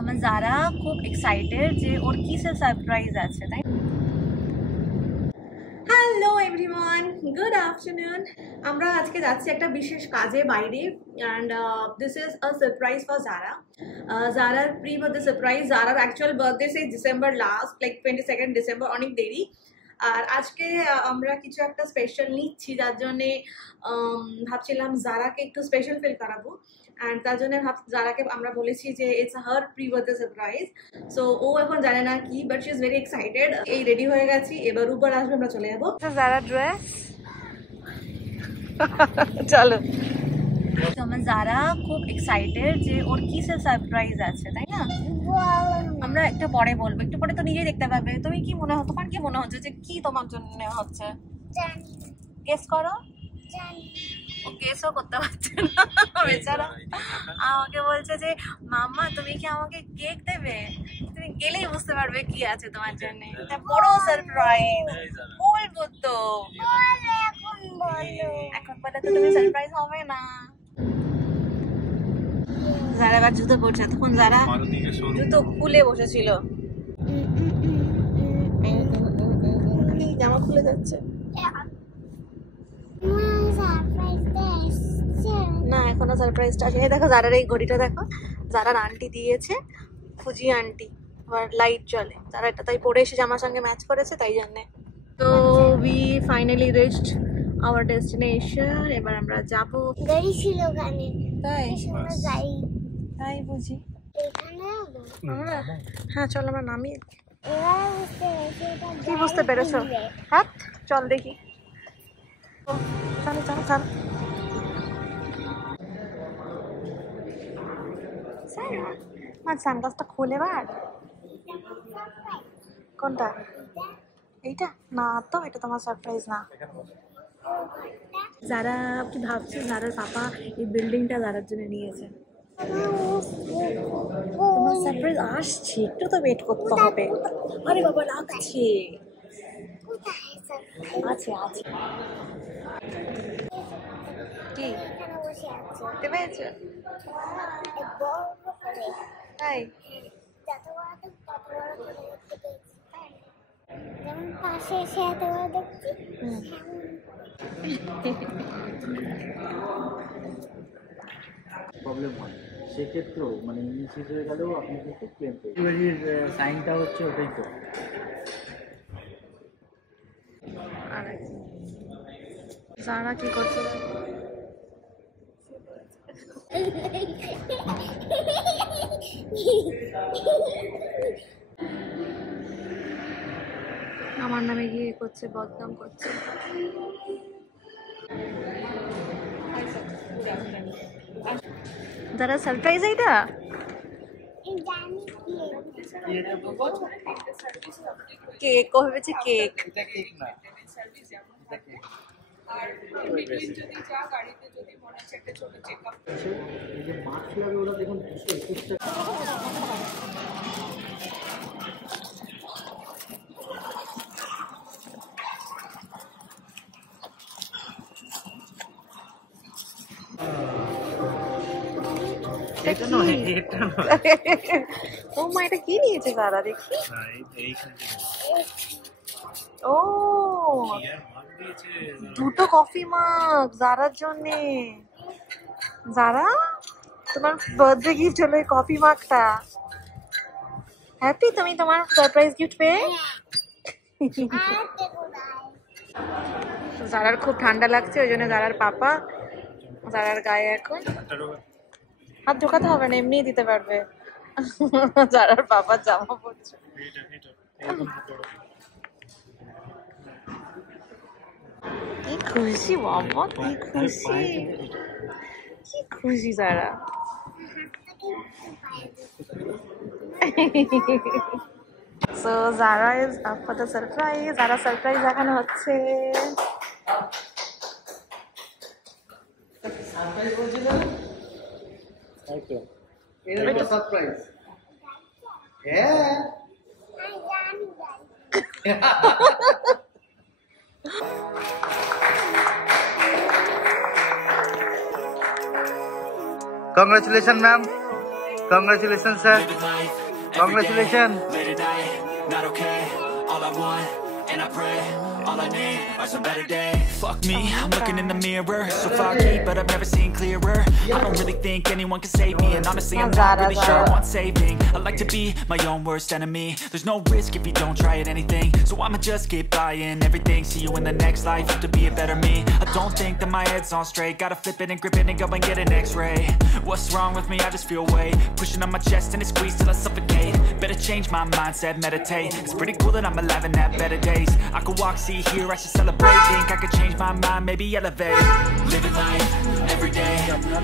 আমার যারা খুব এক্সাইটেড যে ওর কিসের সারপ্রাইজ আছে, তাই? Hello everyone, good afternoon. আমরা আজকে যাচ্ছি একটা বিশেষ কাজে বাইরে, and this is a surprise for Zara. জারার প্রি বার্থডে সারপ্রাইজ। জারার অ্যাকচুয়াল বার্থডে সেই ডিসেম্বর লাস্ট, লাইক 22 ডিসেম্বর, অনেক দেরি। আর আজকে আমরা কিছু একটা স্পেশাল নিচ্ছি, যার জন্যে ভাবছিলাম জারাকে একটু স্পেশাল ফিল করাবো। অ্যান্ড তার জন্য জারাকে আমরা বলেছি যে it's her pre birthday surprise. So ও এখন জানে না কি, but she is very excited. এই রেডি হয়ে গেছি, এবার উপর আসবে, আমরা চলে যাবো। জারা ড্রেস, চলো। আমার যারা খুব এক্সাইটেড যে ওর কিসের সারপ্রাইজ আছে, তাই না? আমরা একটু পরে বলবো, একটু পরে তো নিজেই দেখতে পাবে। তুমি কি মনে হচ্ছে, তোমার কি মনে হচ্ছে যে কি তোমার জন্য হচ্ছে? গেস করো। ও গেসও করতে পারছে না বেচারা। আমাকে বলছে যে মাম্মা তুমি কি আমাকে কেক দেবে? তুমি গেলেই বুঝতে পারবে কি আছে তোমার জন্য। এটা বড় সারপ্রাইজ। বলবো তো, এখন বলে তো তুমি সারপ্রাইজ হবে না। যারা আবার জুতো পরছে, তখন যারা জুতো খুলে বসেছিল, জামা খুলে যাচ্ছে না, এখনো সারপ্রাইজটা আছে। দেখো যারার এই ঘড়িটা দেখো, যারার আন্টি দিয়েছে, ফুজি আন্টি। আবার লাইট জ্বলে, যারা এটা তাই পরে এসে জামার সঙ্গে ম্যাচ করেছে, তাই জন্যে। তো we finally reached hour destination. এবার আমরা যাবো। গাড়ি ছিল ওখানে, তাই গাড়ি তাই বুঝি। এখানে হ্যাঁ চল আমরা নামি। এবারে কি বুঝতে পেরেছো? হ্যাঁ চল দেখি, চলো চলো চল। আমার সানগ্লাসটা খুলে বার। কোনটা? এইটা না তো, এটা তোমার সারপ্রাইজ না। যারা কি ভাবছে যারার পাপা এই বিল্ডিংটা যারার জন্য নিয়েছে। তোমার সারপ্রাইজ আসছে, একটু তো ওয়েট করতে হবে। আরে বাবা লাগছে, আছে আছে। কি দেখতে পেয়েছো? তাই যেমন পাশে এসে এত বড় দেখছি। প্রবলেম হয় সেক্ষেত্রেও, মানে ইংলিশ হয়ে গেলেও আপনি কিন্তু ক্লেম করবেন। সাইনটা হচ্ছে ওটাই তো। যারা কি করছে আমার নামে গিয়ে করছে, বদনাম করছে। যারা সারপ্রাইজ এইটা কেক ও ভেবেছে কেক। আর বিটুইন যদি যা গাড়িতে যদি মনে হচ্ছে একটা ছোট চেকআপ। এই যে মাস্ক লাগে ওরা দেখুন 221 টাকা। এটা নয়, এটা নয়। ও মা, এটা কি নিয়েছে তারা দেখি। ও দুটো কফি মাগ যারার জন্যে। যারা তোমার বার্থডে গিফট হলো এই কফি মাগটা। হ্যাপি তুমি তোমার সারপ্রাইজ গিফট পেয়ে? যারার খুব ঠান্ডা লাগছে, ওই জন্য যারার পাপা যারার গায়ে এখন হাত ঢোকাতে হবে না, এমনিই দিতে পারবে। যারার পাপার জামা পড়ছে। কি খুশি বাবা, কি খুশি, কি খুশি যারা। So Zara is up for the surprise. Zara surprise দেখানো হচ্ছে। সারপ্রাইজ বলছিল না? তাই তো। এটা সারপ্রাইজ। হ্যাঁ। Congratulations, ma'am. Congratulations, sir. Congratulations. Late at night, not okay. All I want, and I pray, all I need are some better days. Fuck me, I'm looking in the mirror. So foggy, but I've never seen clearer. I don't really think anyone can save me, and honestly I'm not really sure I want saving. I like to be my own worst enemy. There's no risk if you don't try at anything, so I'ma just keep buying everything. See you in the next life, have to be a better me. I don't think that my head's on straight. Gotta flip it and grip it and go and get an x-ray. What's wrong with me? I just feel weight pushing on my chest and it squeezes till I suffocate. Better change my mindset, meditate. It's pretty cool that I'm alive and have better days. I could walk, see, hear, I should celebrate. Think I could change my mind, maybe elevate. Living life, every day,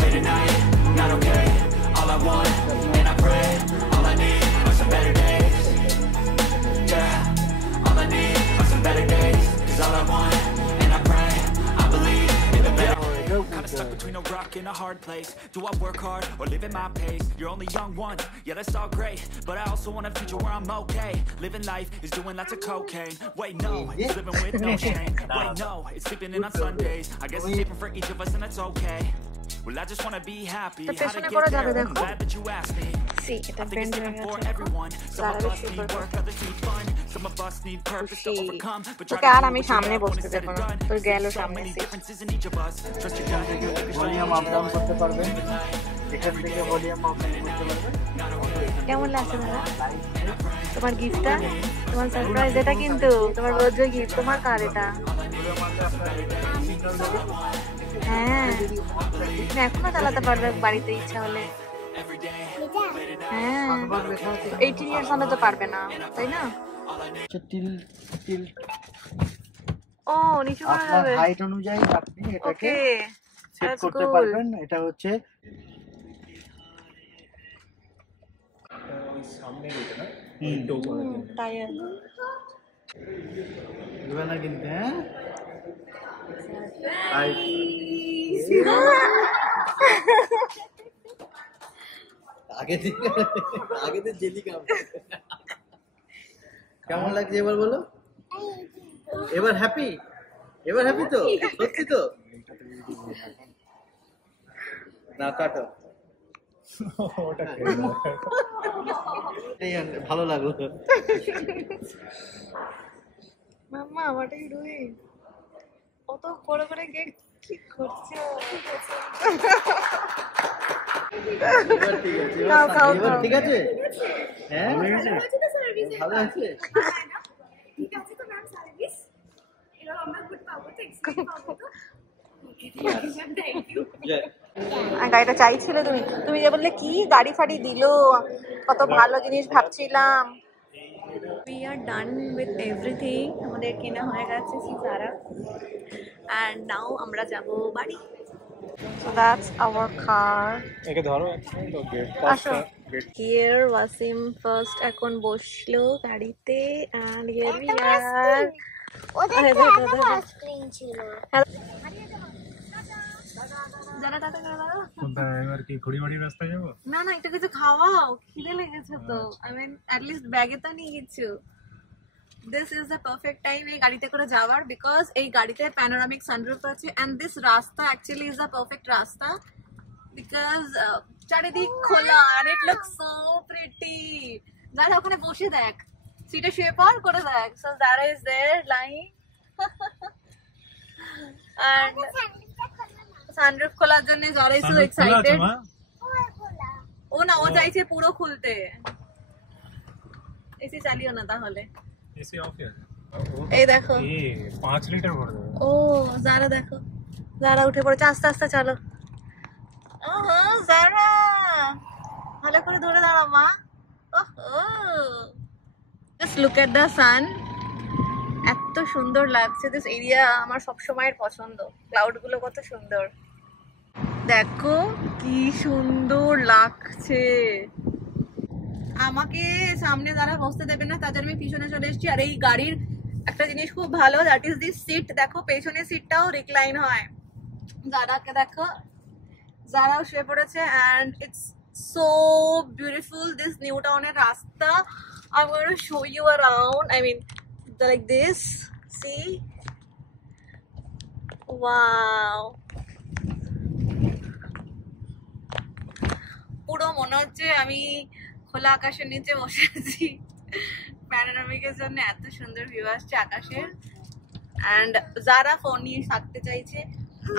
late at night, not okay. All I want, and I pray, all I need are some better days. Yeah, all I need are some better days. Cause all I want, and I pray, I believe in the better. Kinda stuck between a rock and a hard place. Do I work hard or live at my pace? You're only young once, yeah that's all great, but I also want a future where I'm okay. Living life is doing lots of cocaine. Wait no, it's living with no shame. Wait no, it's sleeping in on Sundays. I guess it's different for each of us and that's okay. Well I just wanna be happy. How to get there, I'm glad that you asked me. See, I think it's different for everyone. Some of us need work, others need fun. Some of us need purpose to overcome. But try to do what you love when it's said and done. There's so many differences in each of us. Trust your gut and you'll make a volume up down করতে পারবেন, এখান থেকে volume up down করতে পারবেন। কেমন লাগছে দাদা তোমার গিফটটা? তোমার সারপ্রাইজ এটা কিন্তু তোমার বার্থডে গিফট। তোমার কার এটা? হ্যাঁ তুমি এখনো চালাতে পারবে বাড়িতে ইচ্ছা হলে। হ্যাঁ 18 ইয়ার্স হলে তো পারবে না, তাই না? ও নিচু করা আপনার যাবে। হাইট অনুযায়ী আপনি এটাকে ওকে সেট করতে পারবেন। এটা হচ্ছে টায়ার। দিবে না কিন্তু, হ্যাঁ আগে তো জেলি কাম। কেমন লাগছে এবার বলো? এবার হ্যাপি? এবার হ্যাপি তো? সত্যি তো? না কাটো, ভালো লাগলো। মাম্মা what are you doing? অত বড় করে কেক কি করছো? এবার ঠিক আছে, এবার ঠিক আছে, হ্যাঁ ভালো আছে। ঠিক আছে তো ম্যাম সার্ভিস এরা আমরা গুড পাবো তো এক্সপেক্ট পাবো তো। Okay thank you. গাড়িটা চাইছিলে তুমি? তুমি যে বললে কি গাড়ি ফাড়ি দিলো, কত ভালো জিনিস ভাবছিলাম। We are done with everything. আমাদের কেনা হয়ে গেছে সিজারা and now আমরা যাব বাড়ি। So that's our car. একে ধরো আসো। Here Wasim first এখন বসলো গাড়িতে and here we are. ওদের তো এত বড় স্ক্রিন ছিল। জানা টাটা করে দাও। কোনটা এবার কি ঘড়িবাড়ি রাস্তায় যাবো? না না একটা কিছু খাওয়াও, খিদে লেগেছে তো। আই মিন অ্যাট লিস্ট ব্যাগে তো নিয়ে কিছু। This is the perfect time এই গাড়িতে করে যাওয়ার, বিকজ এই গাড়িতে প্যানোরামিক সানরুফ আছে এন্ড দিস রাস্তা অ্যাকচুয়ালি ইজ দ্য পারফেক্ট রাস্তা বিকজ চারিদিক খোলা আর ইট লুকস সো প্রিটি। যারা ওখানে বসে দেখ, সিটে শুয়ে পড় করে দেখ। সো যারা is there lying and sunroof খোলার জন্য যারা ইজ সো এক্সাইটেড। ও না ও চাইছে পুরো খুলতে। এসি চালিও না তাহলে, এসি অফ আছে। এই দেখো এই 5 লিটার ভরে দেবো। ও যারা দেখো, যারা উঠে পড়েছে। আস্তে আস্তে চলো। ওহো যারা ভালো করে ধরে দাঁড়াও মা। ওহো just look at the sun, এত সুন্দর লাগছে। দিস এরিয়া আমার সব সময়ের পছন্দ। ক্লাউড গুলো কত সুন্দর, দেখো কি সুন্দর লাগছে। আমাকে সামনে যারা বসতে দেবে না তাদের আমি পিছনে চলে এসেছি। আর এই গাড়ির একটা জিনিস খুব ভালো, দ্যাট ইজ দিস সিট। দেখো পেছনের সিটটাও রিক্লাইন হয়। যারাকে দেখো, যারাও শুয়ে পড়েছে and it's so beautiful this new town এর রাস্তা। I'm going to show you around. I mean like this, see, wow, পুরো মনে হচ্ছে আমি খোলা আকাশের নিচে বসে আছি। প্যানোরামিকের জন্য এত সুন্দর ভিউ আসছে আকাশের। অ্যান্ড যারা ফোন নিয়ে থাকতে চাইছে,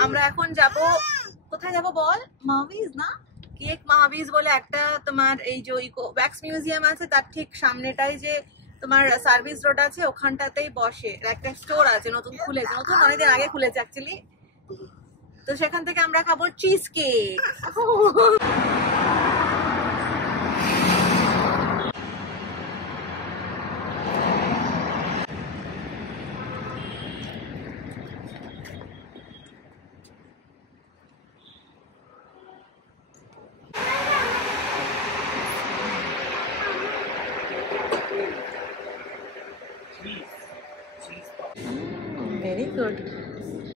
আমরা এখন যাব কোথায় যাব বল? মাহাবিজ না, কেক মাহাবিজ বলে একটা তোমার এই যে ইকো ওয়্যাক্স মিউজিয়াম আছে তার ঠিক সামনেটাই যে তোমার সার্ভিস রোড আছে, ওখানটাতেই বসে একটা স্টোর আছে, নতুন খুলেছে, নতুন অনেকদিন আগে খুলেছে অ্যাকচুয়ালি। তো সেখান থেকে আমরা খাবো চিজ কেক। Very good.